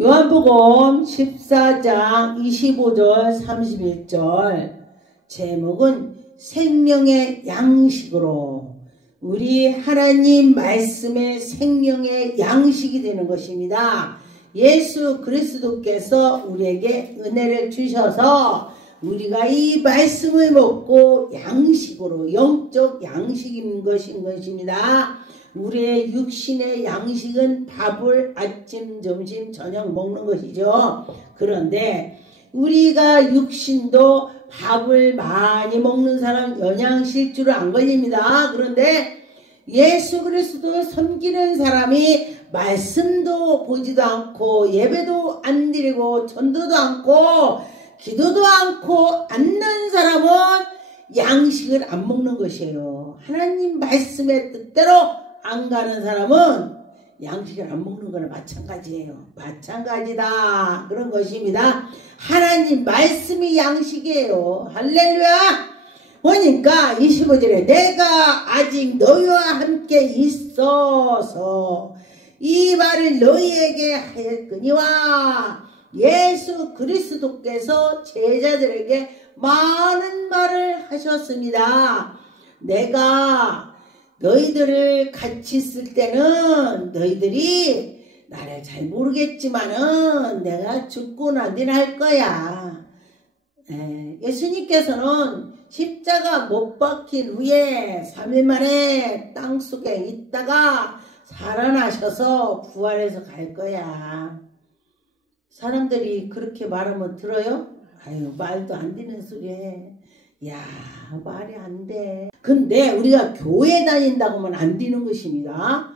요한복음 14장 25절 31절 제목은 생명의 양식으로 우리 하나님 말씀의 생명의 양식이 되는 것입니다. 예수 그리스도께서 우리에게 은혜를 주셔서 우리가 이 말씀을 먹고 양식으로 영적 양식인 것입니다. 우리의 육신의 양식은 밥을 아침, 점심, 저녁 먹는 것이죠. 그런데 우리가 육신도 밥을 많이 먹는 사람 영양실조로 안 걸립니다. 그런데 예수 그리스도를 섬기는 사람이 말씀도 보지도 않고 예배도 안 드리고 전도도 않고 기도도 않고 않는 사람은 양식을 안 먹는 것이에요. 하나님 말씀의 뜻대로 안 가는 사람은 양식을 안 먹는 거나 마찬가지예요. 마찬가지다. 그런 것입니다. 하나님 말씀이 양식이에요. 할렐루야. 보니까 25절에 내가 아직 너희와 함께 있어서 이 말을 너희에게 하였거니와 예수 그리스도께서 제자들에게 많은 말을 하셨습니다. 내가 너희들을 같이 있을 때는 너희들이 나를 잘 모르겠지만은 내가 죽고 난 뒤는 할 거야. 예수님께서는 십자가 못 박힌 후에 3일 만에 땅속에 있다가 살아나셔서 부활해서 갈 거야. 사람들이 그렇게 말하면 들어요? 아유, 말도 안 되는 소리 해. 야, 말이 안 돼. 근데 우리가 교회 다닌다고 하면 안 되는 것입니다.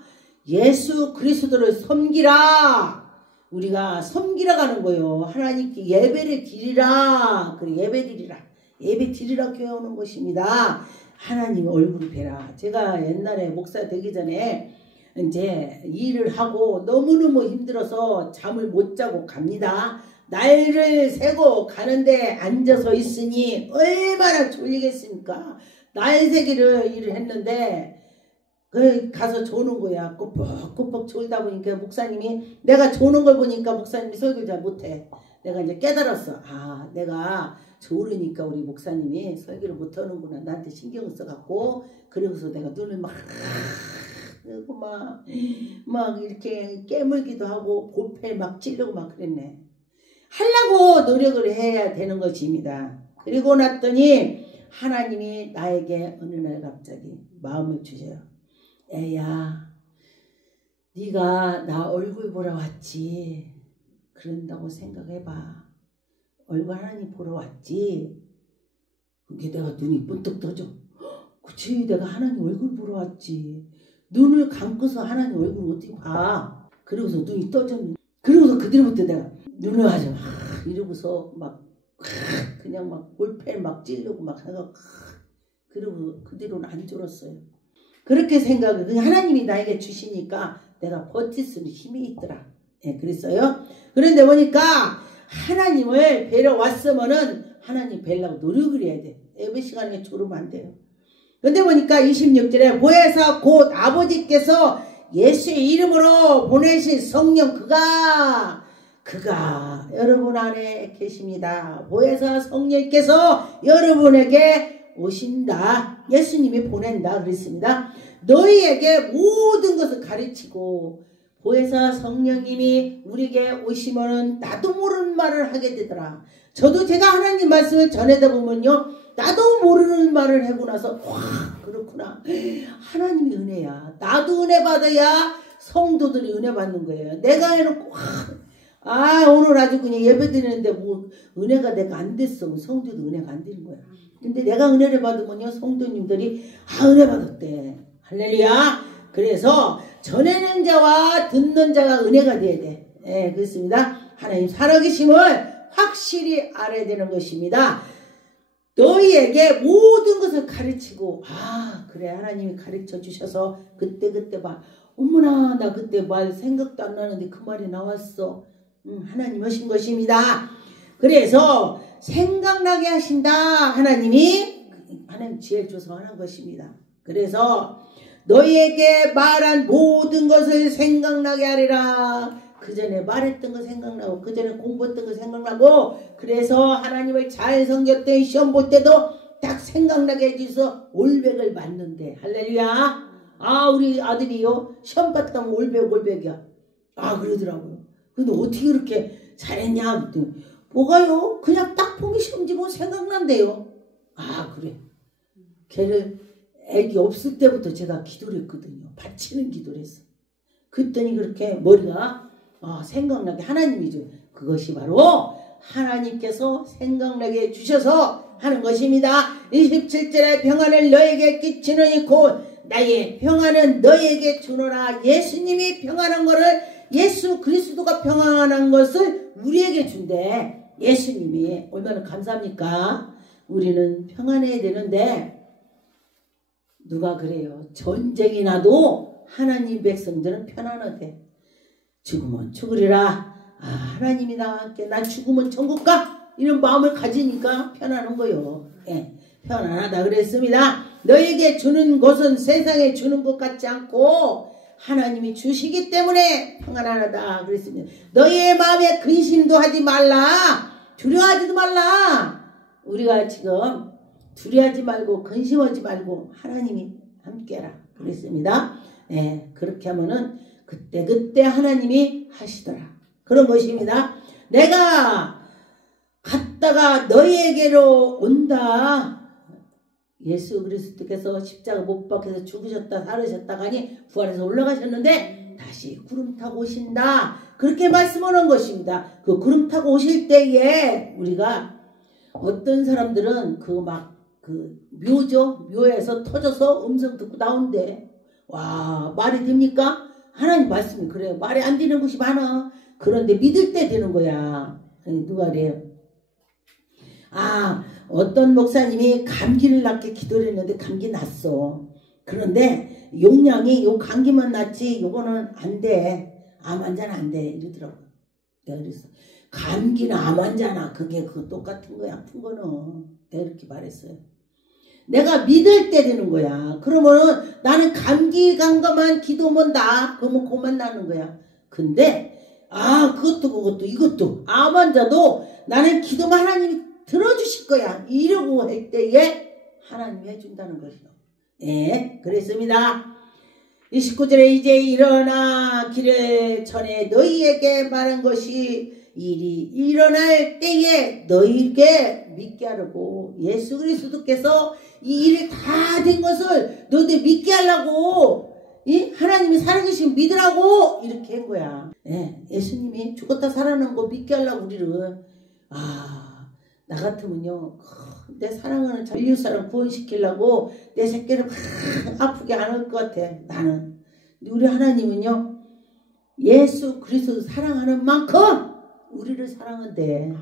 예수 그리스도를 섬기라. 우리가 섬기러 가는 거예요. 하나님께 예배를 드리라. 그래, 예배 드리라. 예배 드리라 교회 오는 것입니다. 하나님 얼굴을 뵈라. 제가 옛날에 목사 되기 전에 이제 일을 하고 너무너무 힘들어서 잠을 못 자고 갑니다. 날을 새고 가는데 앉아서 있으니 얼마나 졸리겠습니까? 날새기를 일을 했는데 가서 조는 거야. 꾸벅꾸벅 졸다 보니까 목사님이 내가 조는 걸 보니까 목사님이 설교를 잘 못해. 내가 이제 깨달았어. 아, 내가 졸으니까 우리 목사님이 설교를 못하는구나. 나한테 신경을 써갖고 그래서 내가 눈을 막 이렇게 깨물기도 하고 볼펜 막 찌르고 막 그랬네. 하려고 노력을 해야 되는 것입니다. 그리고 났더니 하나님이 나에게 어느 날 갑자기 마음을 주셔요. 애야, 네가 나 얼굴 보러 왔지. 그런다고 생각해봐. 얼굴 하나님 보러 왔지. 그게 내가 눈이 번뜩 떠져. 그치, 내가 하나님 얼굴 보러 왔지. 눈을 감고서 하나님 얼굴을 어떻게 봐. 그러고서 눈이 떠졌는데 그러고서 그대로부터 내가 눈을 아주 막 이러고서 막 그냥 막 볼펜 막 찌르고 막 해서 그러고 그대로는 안 졸았어요. 그렇게 생각을 그냥 하나님이 나에게 주시니까 내가 버틸 수 있는 힘이 있더라. 예, 그랬어요. 그런데 보니까 하나님을 뵈러 왔으면은 하나님 뵈려고 노력을 해야 돼. 예배 시간에 졸으면 안 돼요. 근데 보니까 26절에 보혜사 곧 아버지께서 예수의 이름으로 보내신 성령 그가 여러분 안에 계십니다. 보혜사 성령께서 여러분에게 오신다. 예수님이 보낸다 그랬습니다. 너희에게 모든 것을 가르치고 보혜사 성령님이 우리에게 오시면은 나도 모르는 말을 하게 되더라. 저도 제가 하나님 말씀을 전하다 보면요, 나도 모르는 말을 하고 나서 와, 그렇구나. 하나님이 은혜야. 나도 은혜 받아야 성도들이 은혜 받는 거예요. 내가 해놓고 와, 오늘 아주 그냥 예배 드리는데 뭐 은혜가 내가 안 됐어. 성도도 은혜가 안 되는 거야. 근데 내가 은혜를 받으면요, 성도님들이 은혜 받았대. 할렐루야. 그래서 전하는 자와 듣는 자가 은혜가 돼야 돼. 예, 그렇습니다. 하나님 살아계심을 확실히 알아야 되는 것입니다. 너희에게 모든 것을 가르치고 그래 하나님이 가르쳐 주셔서 그때 봐. 어머나 나 그때 말 생각도 안 나는데 그 말이 나왔어. 하나님 하신 것입니다. 그래서 생각나게 하신다. 하나님 지혜를 줘서 하는 것입니다. 그래서 너희에게 말한 모든 것을 생각나게 하리라. 그 전에 말했던 거 생각나고 그 전에 공부했던 거 생각나고 그래서 하나님을 잘 섬겼더니 시험 볼 때도 딱 생각나게 해줘서 올백을 맞는데 할렐루야. 아 우리 아들이요 시험 봤다면 올백이야. 아 그러더라고요. 근데 어떻게 그렇게 잘했냐 그랬더니 뭐가요? 그냥 딱 보면 시험지 뭐 생각난대요. 아 그래. 걔를 애기 없을 때부터 제가 기도를 했거든요. 바치는 기도를 했어. 그랬더니 그렇게 머리가 생각나게 하나님이죠. 그것이 바로 하나님께서 생각나게 해주셔서 하는 것입니다. 27절에 평안을 너에게 끼치느니 곧 나의 평안은 너에게 주노라. 예수님이 평안한 거를 예수 그리스도가 평안한 것을 우리에게 준대. 예수님이 얼마나 감사합니까? 우리는 평안해야 되는데 누가 그래요? 전쟁이 나도 하나님 백성들은 편안하대. 죽으면 죽으리라. 하나님이 나와 함께 난 죽으면 천국 가. 이런 마음을 가지니까 편안한 거요. 예, 편안하다 그랬습니다. 너에게 주는 것은 세상에 주는 것 같지 않고 하나님이 주시기 때문에 평안하다 그랬습니다. 너희의 마음에 근심도 하지 말라. 두려워하지도 말라. 우리가 지금 두려워하지 말고 근심하지 말고 하나님이 함께라 그랬습니다. 예, 그렇게 하면은 그때 하나님이 하시더라. 그런 것입니다. 내가 갔다가 너희에게로 온다. 예수 그리스도께서 십자가 못 박혀서 죽으셨다 살으셨다가 하니 부활해서 올라가셨는데 다시 구름 타고 오신다. 그렇게 말씀하는 것입니다. 그 구름 타고 오실 때에 우리가 어떤 사람들은 그 묘에서 터져서 음성 듣고 나온대. 와 말이 됩니까? 하나님 말씀이 그래요. 말이 안 되는 것이 많아. 그런데 믿을 때 되는 거야. 누가 그래요? 어떤 목사님이 감기를 낫게 기도를 했는데 감기 났어. 그런데 용량이 요 감기만 낫지 요거는 안 돼. 암 환자는 안 돼. 이러더라고요. 내가 그랬어. 감기나 암 환자나 그게 똑같은 거야. 아픈 거는. 내가 이렇게 말했어요. 내가 믿을 때 되는 거야. 그러면 나는 감기 간 것만 기도면 나. 그러면 그만 나는 거야. 근데 그것도 이것도 암 환자도 나는 기도만 하나님이 들어주실 거야. 이러고 할 때에 하나님이 해준다는 것이요. 예, 그랬습니다. 29절에 이제 일어나 기를 전에 너희에게 말한 것이 일이 일어날 때에 너희에게 믿게 하려고 예수 그리스도께서 이 일이 다 된 것을 너희들 믿게 하려고 하나님이 살아계신 믿으라고 이렇게 한 거야. 예, 예수님이 죽었다 살아난 거 믿게 하려고 우리를 나 같으면요 내 사랑하는 인류 사람 구원시키려고 내 새끼를 막 아프게 안 할 것 같아. 나는. 우리 하나님은요 예수 그리스도 사랑하는 만큼 우리를 사랑한대.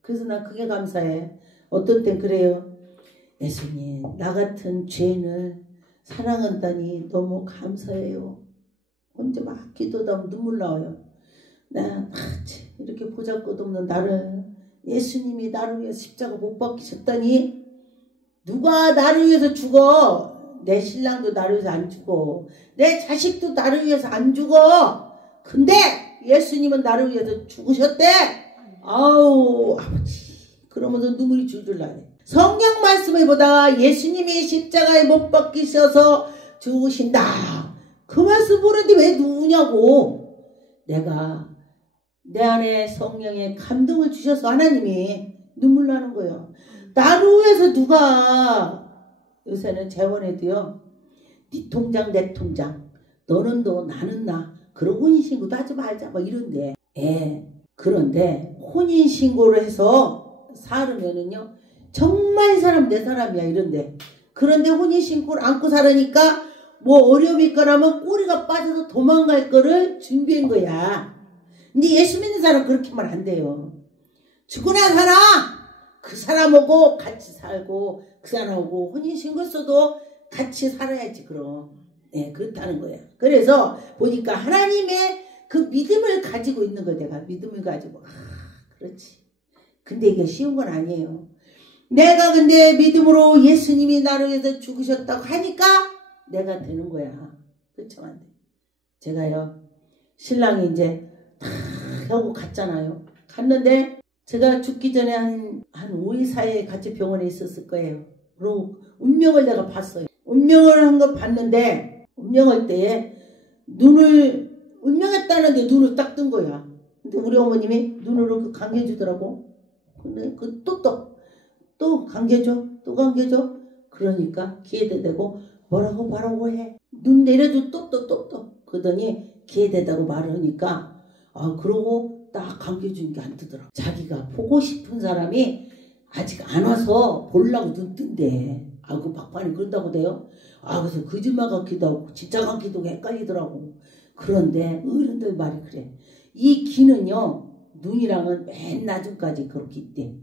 그래서 난 그게 감사해. 어떤 땐 그래요. 예수님 나 같은 죄인을 사랑한다니 너무 감사해요. 혼자 막 기도하면 눈물 나와요. 나 이렇게 보잘것없는 나를 예수님이 나를 위해서 십자가 못 박히셨다니 누가 나를 위해서 죽어. 내 신랑도 나를 위해서 안 죽어. 내 자식도 나를 위해서 안 죽어. 근데 예수님은 나를 위해서 죽으셨대. 아버지. 그러면서 눈물이 줄줄 나네. 성경 말씀을 보다가 예수님이 십자가에 못 박히셔서 죽으신다. 그 말씀 보는데 왜 누구냐고. 내가 내 안에 성령의 감동을 주셔서 하나님이 눈물 나는 거예요. 나를 위해서 누가 요새는 재혼해도요. 네 통장 내 통장 너는 너 나는 나 그런 혼인신고도 하지 말자 막 이런데 그런데 혼인신고를 해서 살으면은요 정말 이 사람 내 사람이야 이런데 그런데 혼인신고를 안고 살으니까 뭐 어려움이 있거나면 꼬리가 빠져서 도망갈 거를 준비한 거야. 근데 예수 믿는 사람 그렇게 하면 안 돼요. 죽으나 살아 그 사람하고 같이 살고 그 사람하고 혼인신고 써도 같이 살아야지. 그럼 그렇다는 거야. 그래서 보니까 하나님의 그 믿음을 가지고 있는 거야. 내가 믿음을 가지고 그렇지. 근데 이게 쉬운 건 아니에요. 내가 근데 믿음으로 예수님이 나를 위해서 죽으셨다고 하니까 내가 되는 거야. 그렇죠? 안 돼. 제가요 신랑이 이제 하고 갔잖아요. 갔는데 제가 죽기 전에 한 5일 사이에 같이 병원에 있었을 거예요. 그리고 운명을 내가 봤어요. 운명을 한 거 봤는데 운명할 때에 운명했다는데 눈을 딱 뜬 거야. 근데 우리 어머님이 눈으로 감겨주더라고. 근데 또 감겨줘. 또 감겨줘. 그러니까 귀에다 대고 뭐라고 해. 눈 내려도 또. 그러더니 귀에 대다고 말하니까 그러고 딱 감겨주는 게 안 뜨더라. 자기가 보고 싶은 사람이 아직 안 와서 보려고 눈 뜬대. 그 막판에 그런다고 돼요? 그래서 거짓말 같기도 하고 진짜 같기도 하고 헷갈리더라고. 그런데 어른들 말이 그래. 이 귀는요 눈이랑은 맨 나중까지 그렇게 있대.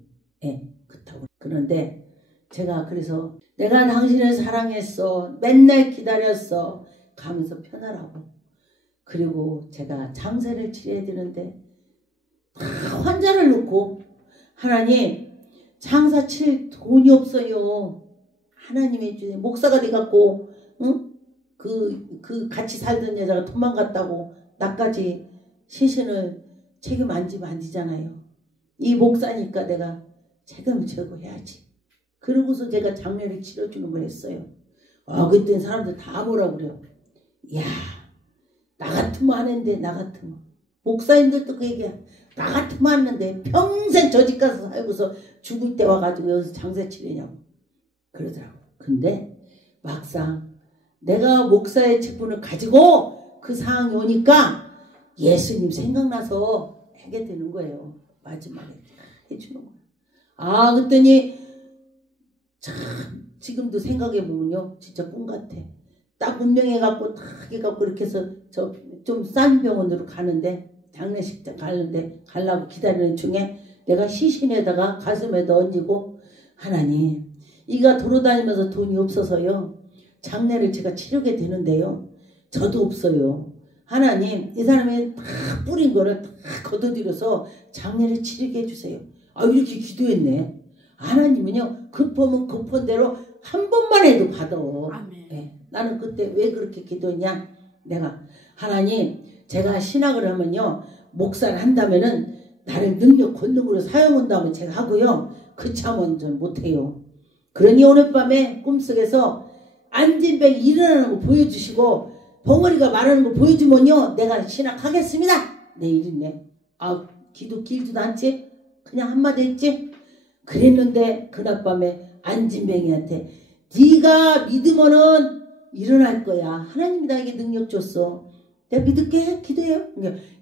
그렇다고. 그런데 제가 그래서 내가 당신을 사랑했어. 맨날 기다렸어. 가면서 편하라고. 그리고 제가 장사를 치러야 되는데 환자를 놓고 하나님 장사 칠 돈이 없어요. 하나님의 주에 목사가 돼갖고 그 같이 살던 여자가 도망갔다고 나까지 시신을 책임 안 지면 안 되잖아요. 이 목사니까 내가 책임을 지고 해야지. 그러고서 제가 장례를 치러주는 걸 했어요. 그때 사람들 다 뭐라 그래요. 야, 나 같으면 하는데 나 같으면. 목사님들도 그 얘기야. 나 같으면 하는데 평생 저 집 가서 살고서 죽을 때 와가지고 여기서 장사 치르냐고. 그러더라고. 근데 막상 내가 목사의 직분을 가지고 그 상황이 오니까 예수님 생각나서 하게 되는 거예요. 마지막에 해주는 거예요. 그랬더니 참 지금도 생각해보면요 진짜 꿈 같아. 딱 운명해갖고 딱 해갖고 이렇게 해서 저 좀 싼 병원으로 가는데 장례식장 가려고 기다리는 중에 내가 시신에다가 가슴에다 얹고 하나님 이가 돌아다니면서 돈이 없어서요 장례를 제가 치르게 되는데요 저도 없어요. 하나님 이 사람이 다 뿌린 거를 다 걷어들여서 장례를 치르게 해주세요. 이렇게 기도했네. 하나님은요 급하면 급한 대로 한 번만 해도 받아. 나는 그때 왜 그렇게 기도했냐. 내가 하나님 제가 신학을 하면요 목사를 한다면은 나를 능력 권능으로 사용한다면 제가 하고요 그치 하면 전 못해요. 그러니 오늘 밤에 꿈속에서 안진뱅이 일어나는 거 보여주시고 벙어리가 말하는 거 보여주면요 내가 신학하겠습니다. 내일이네. 기도 길지도 않지. 그냥 한마디 했지. 그랬는데 그날 밤에 안진뱅이한테 네가 믿으면은 일어날 거야. 하나님이 나에게 능력 줬어. 내가 믿을게. 기도해요.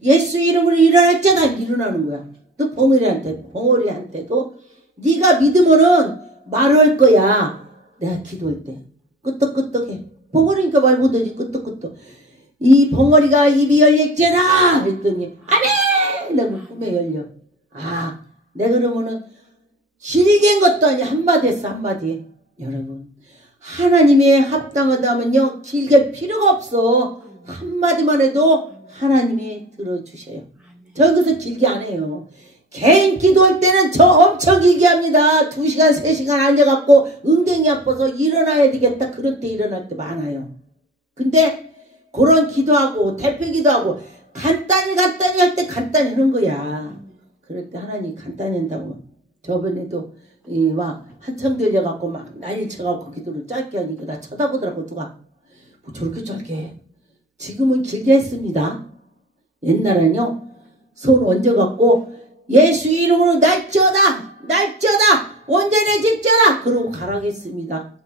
예수 이름으로 일어날잖아. 일어나는 거야. 또 벙어리한테도 네가 믿으면은 말할 거야. 내가 기도할 때 끄떡끄떡해. 벙어리니까 말 못하지. 끄떡끄떡. 이 벙어리가 입이 열렸잖아. 했더니 아멘. 내가 꿈에 열려. 내가 그러면은 길게 것도 아니 한마디 했어. 한마디. 여러분 하나님의 합당하다면요 길게 필요가 없어. 한마디만 해도 하나님이 들어주셔요. 저 여기서 길게 안 해요. 개인 기도할 때는 저 엄청 길게 합니다. 2시간 3시간 앉아갖고 엉덩이 아파서 일어나야 되겠다. 그럴 때 일어날 때 많아요. 근데 그런 기도하고 대표 기도하고 간단히 할 때 간단히 하는 거야. 그럴 때 하나님 간단히 한다고. 저번에도 막 한참 들려갖고 막 난리 쳐갖고 기도를 짧게 하니까 나 쳐다보더라고. 누가 뭐 저렇게 짧게 해. 지금은 길게 했습니다. 옛날에는요 손 얹어갖고 예수 이름으로 날뛰어다 원전해질지어다 그러고 가라겠습니다.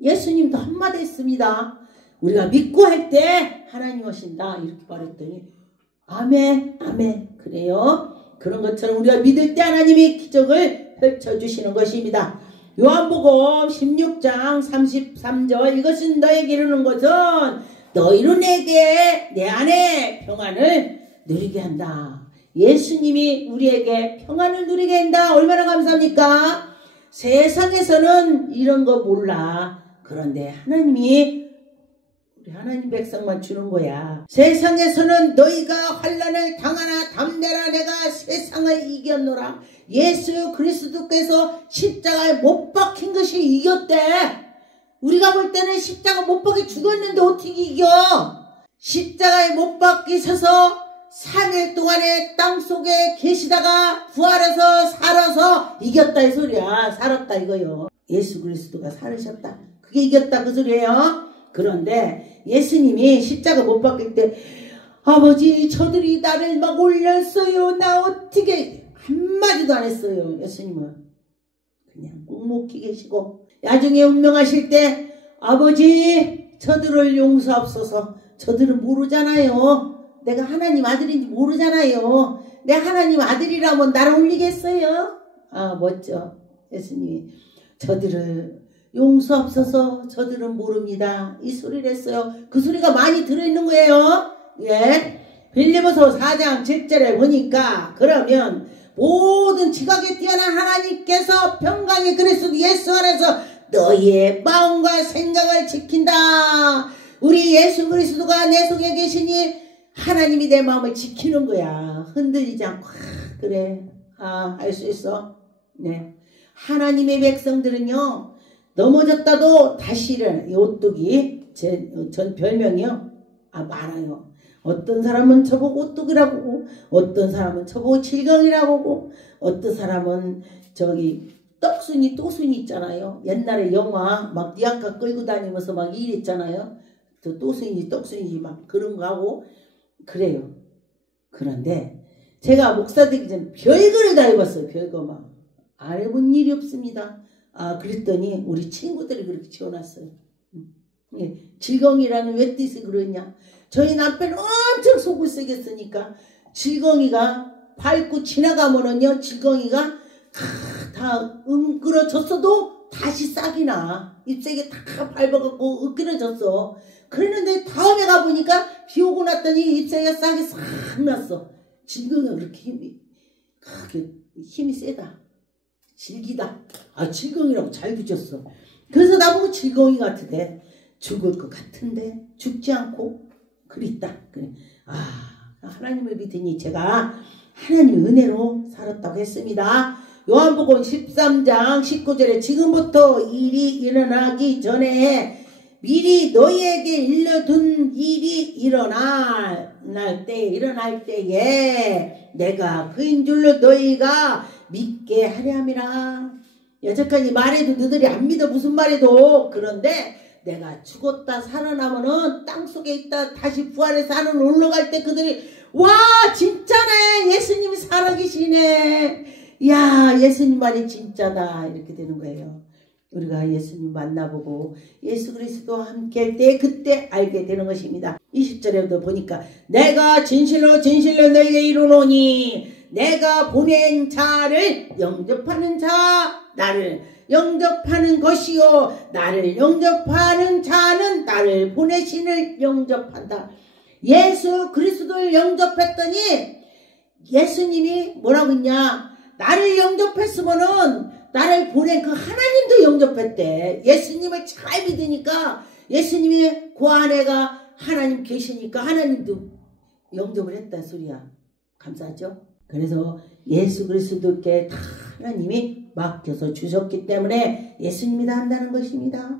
예수님도 한마디 했습니다. 우리가 믿고 할 때 하나님 오신다 이렇게 말했더니 아멘 그래요. 그런 것처럼 우리가 믿을 때 하나님이 기적을 펼쳐주시는 것입니다. 요한복음 16장 33절 이것은 너에게 이르는 것은 너희로 내 안에 평안을 누리게 한다. 예수님이 우리에게 평안을 누리게 한다. 얼마나 감사합니까? 세상에서는 이런 거 몰라. 그런데 하나님이 우리 하나님 백성만 주는 거야. 세상에서는 너희가 환난을 당하나 담대라 내가 세상을 이겼노라. 예수 그리스도께서 십자가에 못 박힌 것이 이겼대. 우리가 볼 때는 십자가 못 박혀 죽었는데 어떻게 이겨? 십자가에 못 박히셔서 3일 동안에 땅속에 계시다가 부활해서 살아서 이겼다 이 소리야. 살았다 이거요. 예수 그리스도가 살으셨다. 그게 이겼다 그 소리예요. 그런데 예수님이 십자가 못 박힐 때 아버지 저들이 나를 막 올렸어요. 나 어떻게 한마디도 안 했어요. 예수님은 그냥 묵묵히 계시고 나중에 운명하실 때 아버지 저들을 용서하옵소서. 저들은 모르잖아요. 내가 하나님 아들인지 모르잖아요. 내 하나님 아들이라면 나를 올리겠어요? 아 멋져. 예수님이 저들을 용서하옵소서. 저들은 모릅니다. 이 소리를 했어요. 그 소리가 많이 들어있는 거예요. 예. 빌립보서 4장 7절에 보니까 그러면 모든 지각에 뛰어난 하나님께서 평강의 그리스도 예수 안에서 너희의 마음과 생각을 지킨다. 우리 예수 그리스도가 내 속에 계시니 하나님이 내 마음을 지키는 거야. 흔들리지 않고 그래. 할 수 있어. 네. 하나님의 백성들은요. 넘어졌다도 다시 일어나. 이 오뚜기 전 별명이요. 많아요. 어떤 사람은 저보고 오뚜기라고 하고 어떤 사람은 저보고 질경이라고 하고 어떤 사람은 저기 떡순이 또순이 있잖아요. 옛날에 영화 막 니아카 끌고 다니면서 막 이랬잖아요. 저 또순이 떡순이 막 그런 거 하고 그래요. 그런데 제가 목사 되기 전에 별거를 다 해봤어요. 별거 막. 안 해본 일이 없습니다. 그랬더니 우리 친구들이 그렇게 지어놨어요. 예, 질겅이라는 왜 뜻이 그러냐. 저희 남편 엄청 속을 세겠으니까 질겅이가 밟고 지나가면은요. 질겅이가 다 으그러졌어도 다시 싹이 나. 잎새게 다 밟아갖고 으그러졌어. 그랬는데 다음에 가보니까 비 오고 났더니 잎새가 싹이 싹 났어. 질겅이가 그렇게 힘이 세다. 질기다. 질겅이라고 잘 붙였어. 그래서 나보고 질겅이 같은데 죽을 것 같은데 죽지 않고 그립다. 그래. 하나님을 믿으니 제가 하나님의 은혜로 살았다고 했습니다. 요한복음 13장 19절에 지금부터 일이 일어나기 전에 미리 너희에게 일러둔 일이 일어날 때에 내가 그인 줄로 너희가 믿게 하려 함이라. 여태까지 말해도 너희들이 안 믿어. 무슨 말해도. 그런데 내가 죽었다 살아나면은 땅속에 있다 다시 부활해서 하늘 올라갈 때 그들이 와 진짜네. 예수님이 살아계시네. 야 예수님 말이 진짜다. 이렇게 되는 거예요. 우리가 예수님 만나보고 예수 그리스도와 함께 할 때 그때 알게 되는 것입니다. 20절에도 보니까 내가 진실로 진실로 너희에게 이르노니 내가 보낸 자를 영접하는 자 나를 영접하는 것이요 나를 영접하는 자는 나를 보내신을 영접한다. 예수 그리스도를 영접했더니 예수님이 뭐라고 했냐. 나를 영접했으면은 나를 보낸 그 하나님도 영접했대. 예수님을 잘 믿으니까 예수님이 그 안에가 하나님 계시니까 하나님도 영접을 했다 소리야. 감사하죠? 그래서 예수 그리스도께 다 하나님이 맡겨서 주셨기 때문에 예수님이 다 한다는 것입니다.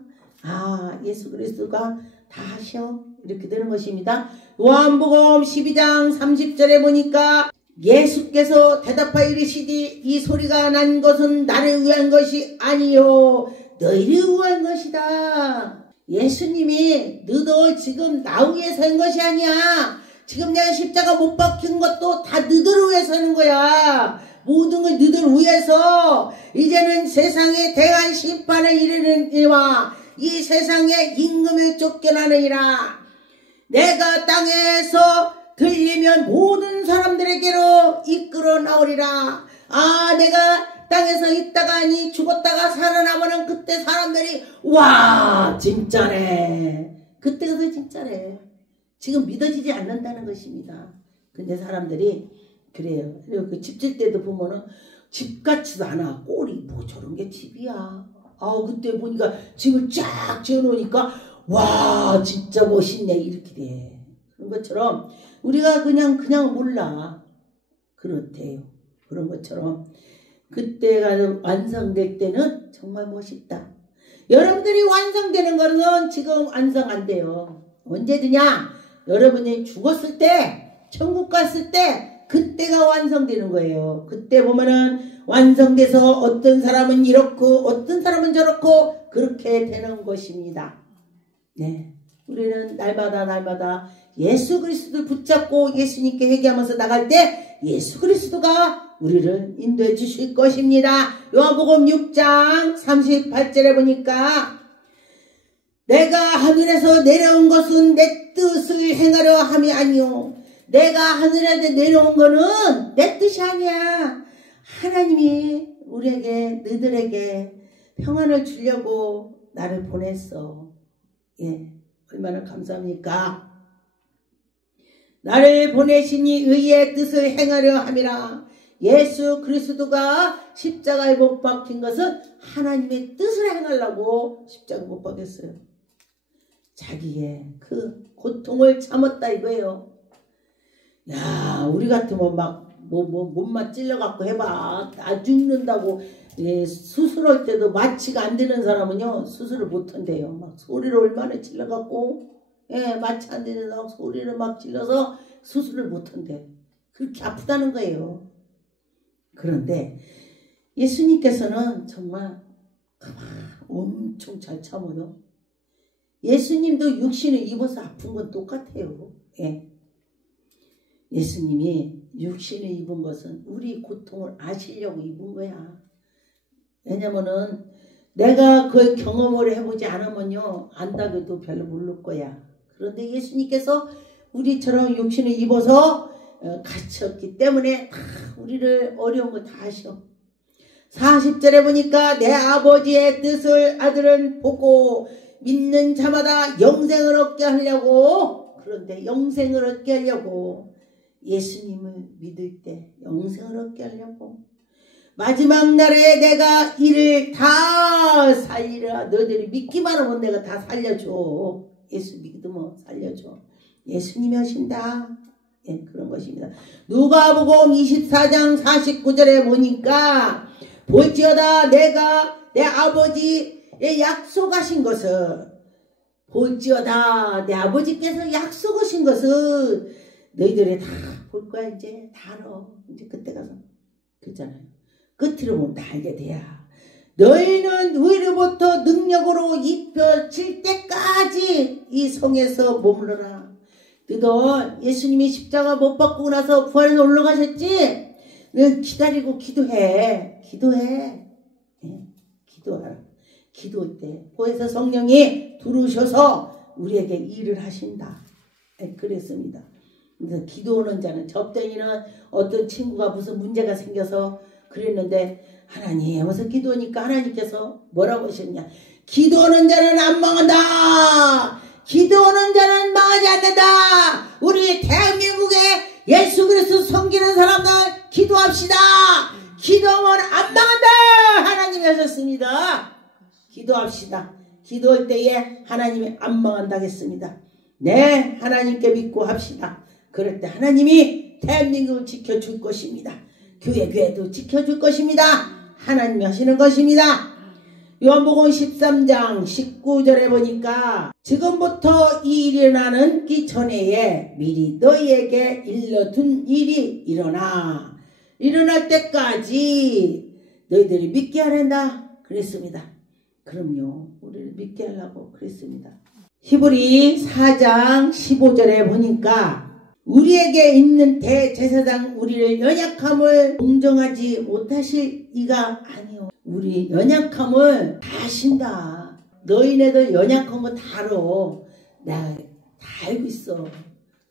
예수 그리스도가 다 하셔. 이렇게 되는 것입니다. 요한복음 12장 30절에 보니까 예수께서 대답하여 이르시되 이 소리가 난 것은 나를 위한 것이 아니요 너희를 위한 것이다. 예수님이 너도 지금 나 위해서 한 것이 아니야. 지금 내가 십자가 못 박힌 것도 다 너희들을 위해서 하는 거야. 모든 걸 너희들을 위해서. 이제는 세상에 대한 심판에 이르느니와 이 세상에 임금을 쫓겨나느니라. 내가 땅에서 들리면 모든 사람들에게로 이끌어 나오리라. 내가 땅에서 있다가 아니 죽었다가 살아나면은 그때 사람들이 와 진짜네. 그때가 더 진짜래. 지금 믿어지지 않는다는 것입니다. 근데 사람들이 그래요. 그리고 그 집 질 때도 보면은 집 같지도 않아. 꼴이 뭐 저런 게 집이야. 그때 보니까 집을 쫙 지어놓으니까 와 진짜 멋있네 이렇게 돼. 그런 것처럼 우리가 그냥 몰라. 그렇대요. 그런 것처럼 그때가 완성될 때는 정말 멋있다. 여러분들이 완성되는 거는 지금 완성 안 돼요. 언제 되냐? 여러분이 죽었을 때 천국 갔을 때 그때가 완성되는 거예요. 그때 보면은 완성돼서 어떤 사람은 이렇고 어떤 사람은 저렇고 그렇게 되는 것입니다. 네, 우리는 날마다 예수 그리스도를 붙잡고 예수님께 회개하면서 나갈 때 예수 그리스도가 우리를 인도해 주실 것입니다. 요한복음 6장 38절에 보니까 내가 하늘에서 내려온 것은 내 뜻을 행하려 함이 아니요, 내가 하늘에 내려온 거는 내 뜻이 아니야. 하나님이 우리에게, 너희들에게 평안을 주려고 나를 보냈어. 예, 얼마나 감사합니까? 나를 보내시니 의의 뜻을 행하려 함이라. 예수 그리스도가 십자가에 못 박힌 것은 하나님의 뜻을 행하려고 십자가에 못 박혔어요. 자기의 그 고통을 참았다 이거예요. 야, 우리 같으면 막 몸만 찔러갖고 해봐. 다 죽는다고. 예, 수술할 때도 마취가 안 되는 사람은요 수술을 못 한대요. 막 소리를 얼마나 찔러갖고, 예, 마취 안 되는 소리를 막 찔러서 수술을 못 한대. 그렇게 아프다는 거예요. 그런데 예수님께서는 정말 엄청 잘 참아요. 예수님도 육신을 입어서 아픈 건 똑같아요. 예. 예수님이 육신을 입은 것은 우리 고통을 아시려고 입은 거야. 왜냐면은 내가 그 경험을 해보지 않으면요 안다고 해도 별로 모를 거야. 그런데 예수님께서 우리처럼 육신을 입어서 갇혔기 때문에 다 우리를 어려운 거 다 아셔. 40절에 보니까 내 아버지의 뜻을 아들은 보고 믿는 자마다 영생을 얻게 하려고. 그런데 영생을 얻게 하려고, 예수님을 믿을 때 영생을 얻게 하려고 마지막 날에 내가 이를 다 살리라. 너희들이 믿기만 하면 내가 다 살려줘. 예수 믿으면 살려줘. 예수님이 하신다. 예, 그런 것입니다. 누가복음 24장 49절에 보니까 볼지어다 내가 내 아버지의 약속하신 것을, 볼지어다 내 아버지께서 약속하신 것을 너희들이 다 볼 거야. 이제 다 알아. 이제 그때 가서 그렇잖아요. 끝으로 보면 다 알게 돼야. 너희는 위로부터 능력으로 입혀질 때까지 이 성에서 머무르라. 너도 예수님이 십자가 못 박고 나서 부활해서 올라가셨지? 너 기다리고 기도해. 기도해. 네, 기도하라. 기도할 때 보혜사 성령이 들어오셔서 우리에게 일을 하신다. 네, 그랬습니다. 그래서 기도하는 자는, 접대이는 어떤 친구가 무슨 문제가 생겨서 그랬는데 하나님 와서 기도하니까 하나님께서 뭐라고 하셨냐? 기도하는 자는 안 망한다. 기도하는 자는 망하지 않는다. 우리 대한민국에 예수 그리스도 섬기는 사람들 기도합시다. 기도하면 안 망한다. 하나님이 하셨습니다. 기도합시다. 기도할 때에 하나님이 안 망한다 하겠습니다. 네, 하나님께 믿고 합시다. 그럴 때 하나님이 대한민국을 지켜줄 것입니다. 교회도 지켜줄 것입니다. 하나님이 하시는 것입니다. 요한복음 13장 19절에 보니까 지금부터 이 일이 일어나는 기 전에 미리 너희에게 일러둔 일이 일어날 때까지 너희들이 믿게 하란다 그랬습니다. 그럼요, 우리를 믿게 하려고 그랬습니다. 히브리 4장 15절에 보니까 우리에게 있는 대제사장 우리를 연약함을 동정하지 못하실 이가 아니요. 우리 연약함을 다 아신다. 너희네들 연약한 거 다 알아. 내가 다 알고 있어.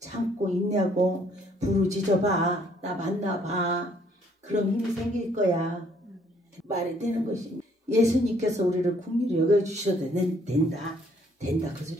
참고 인내하고 부르짖어봐. 나 만나봐. 그럼 힘이 생길 거야. 말이 되는 것입니다. 예수님께서 우리를 긍휼히 여겨주셔도 된다. 그 소리.